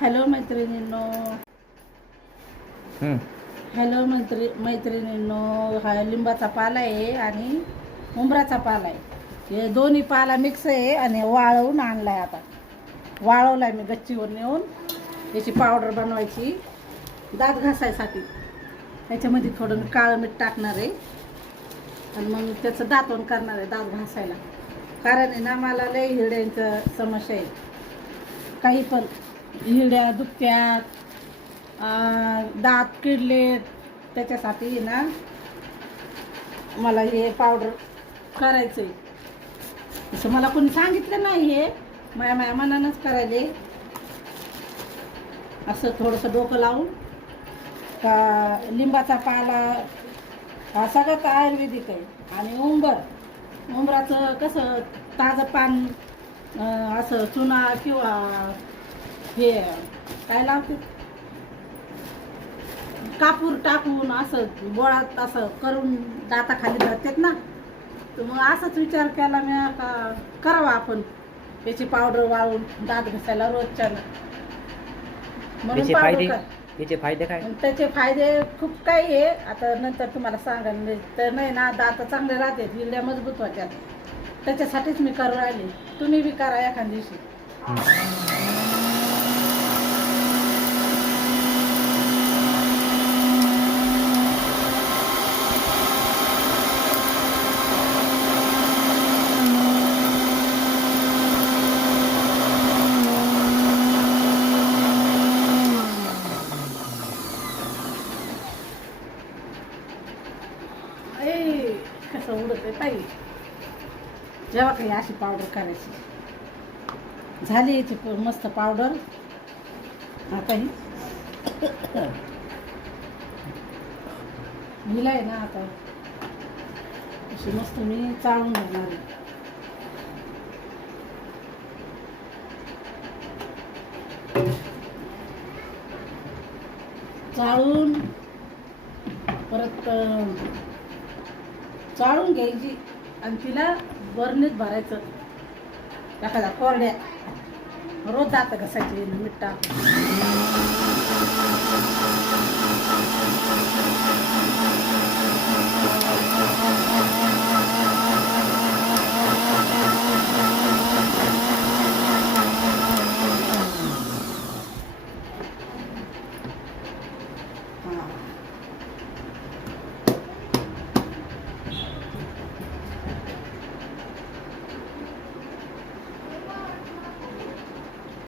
Hello मैत्रिणींनो. Hello मैत्रिणींनो. हा लिंबाचा पाला आहे आणि उंबराचा पाला आहे. हे दोन्ही पाला मिक्स आहे आणि वाळवून आणलाय. आता वाळवलाय मी गच्चीवर नेऊन. याची पावडर बनवायची दात घासायसाठी. त्याच्यामध्ये थोडं काळं मीठ टाकणार आहे आणि मग त्याचं दातवण करणार आहे दात घासायला. कारण आहे ना, मला लय हिरड्यांचं समस्या आहे. काही पण हिरड्या दुखत्यात, दात किडलेत. त्याच्यासाठी ना मला हे पावडर करायचं आहे. तसं मला कोणी सांगितलं नाही, हे माझ्या मनानंच करायले. असं थोडंसं डोकं लावून का लिंबाचा पाला हा सगळं आयुर्वेदिक आहे. आणि उंबराचं कसं ताजं पान, असं चुना किंवा हे काय लावते, कापूर टाकून असं बोळात असं करून दाताखाली धरतात ना. तर मग असाच विचार केला मी का करावा आपण याची पावडर वाळून दात घासायला रोजच्या. म्हणून पावडर याचे फायदे काय? त्याचे फायदे खूप काही आहे. आता नंतर तुम्हाला सांगाल. तर नाही ना, दात चांगले राहते, हिरड्या मजबूत होत्यात. त्याच्यासाठीच मी करू राहिले. तुम्ही बी करा एखाद्या दिवशी. कसं उडत आहे ताई. जेव्हा काही अशी पावडर करायची झाली, याची मस्त पावडर. आता ही हिला आहे ना, आता अशी मस्त मी चाळून घेणार आहे. चाळून परत चाळून घ्यायची आणि तिला बरणीत भरायचं. एखादा कोरड्या रोज दात घासायची मीठ टाकून.